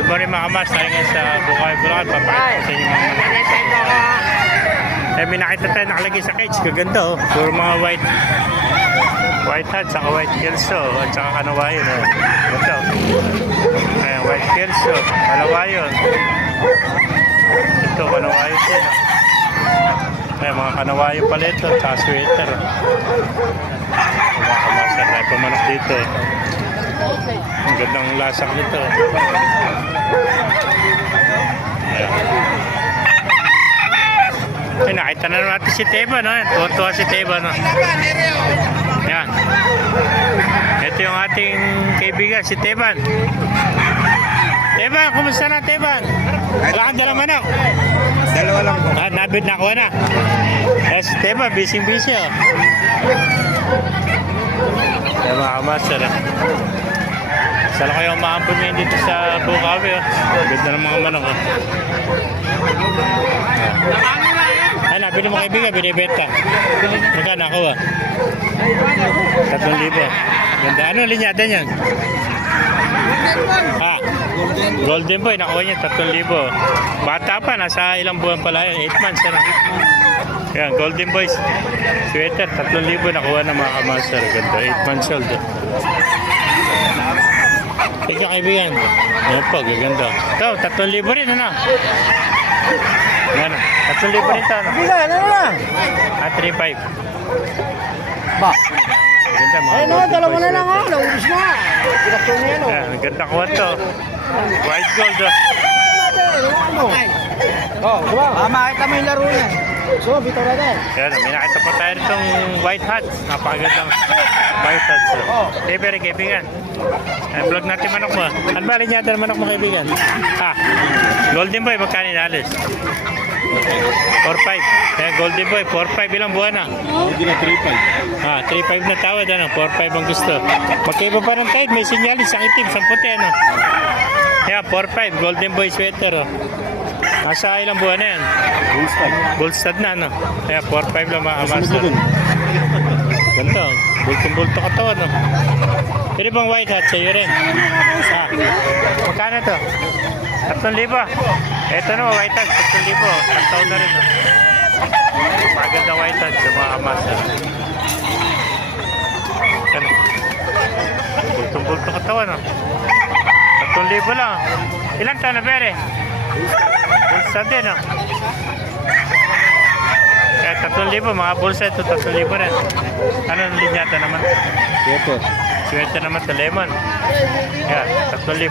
Good morning mga kamas, tayo nga sa Bukay, Bulacan. Papakita ko sa inyo mga kamas. May nakita tayo nakalagay sa cage, kaganda oh. Puro mga white hat, saka white kelso, at saka kanawayon oh. Ito. Ayan, white kelso, kanawayon. Ito, kanawayon din oh. Ayan, mga kanawayon pala ito, saka sweater oh. Mga kamas, tayo pamanok dito oh. Ang gandang lasak nito. Ay, nakita na natin si Teba, no? Tuwa-tuwa si Teba, no? Yan. Ito yung ating kaibigan, si Teban. Teban, kumusta na, Teban? Wala kang dalang manok? Dalawa lang po. Nabid na kuha na. Eh, si Teban, busy-busy, oh. Yan, mga kamaster, eh. Sala kayo umaampun ngayon dito sa Bukawi. Oh. Ganda ng mga manok. Oh. Ay, nabili mo kaibigan, binibenta. Magkano ako ah? 3,000. Ganda. Ano linyada niyan? Ah, Golden Boy. Nakuha niya 3,000. Bata pa, nasa ilang buwan pala yun. 8 months. Ano? Yan, Golden Boy. Sweater, 3,000 nakuha ng mga kamaster. Ganda, 8 months old. Ikaw kaibigan. Yan po, gaganda. Ito, 3,000 rin, ano? Yan, 3,000 rin ito, ano? Kaibigan, ano lang? 3,500. Ba? Ganda, mga Ay, no, dalawa na lang ha. Naubos na. Pinakto na yan, o. Yan, ganda kuha to. White gold, oh. Ano? Oh, diba? Makita mo yung laro niya. So, bitaw na din. Yan, may nakita pa tayo itong white hat. Napakagandang white hat. So. Very kaibigan. Vlog natin manok mo. Ano ba rin yata ng manok mo kaibigan? Golden Boy, magkano inalis? 4,500. Golden Boy, 4,500 ilang buwan na? Hindi na 3,500. 3,500 na tawad, ano? 4,500 ang gusto. Magkaiba pa ng kahit, may sinyalis, ang itim, sa puti, ano? Kaya, 4,500, Golden Boy sweater, oh. Nasa ilang buwan na yan? Bullstad na, ano? Kaya, 4,500 lang mga kamaster. Ganito, bultong-bulto katawan, no? Pero bang white hat sa'yo rin? Magkano ito? 3,000. Ito no, white hat, 3,000. Taon na rin, no? Maganda white hat sa mga kamaster. Ano? Bultong-bulto katawan, no? 3,000 lang. Ilang taon na bere? Bulsa din, no? Kaya 3,000, mga bulsa ito, 3,000 rin. Ano ang linyata naman? Sweater. Sweater naman sa lemon. Kaya 3,000 rin.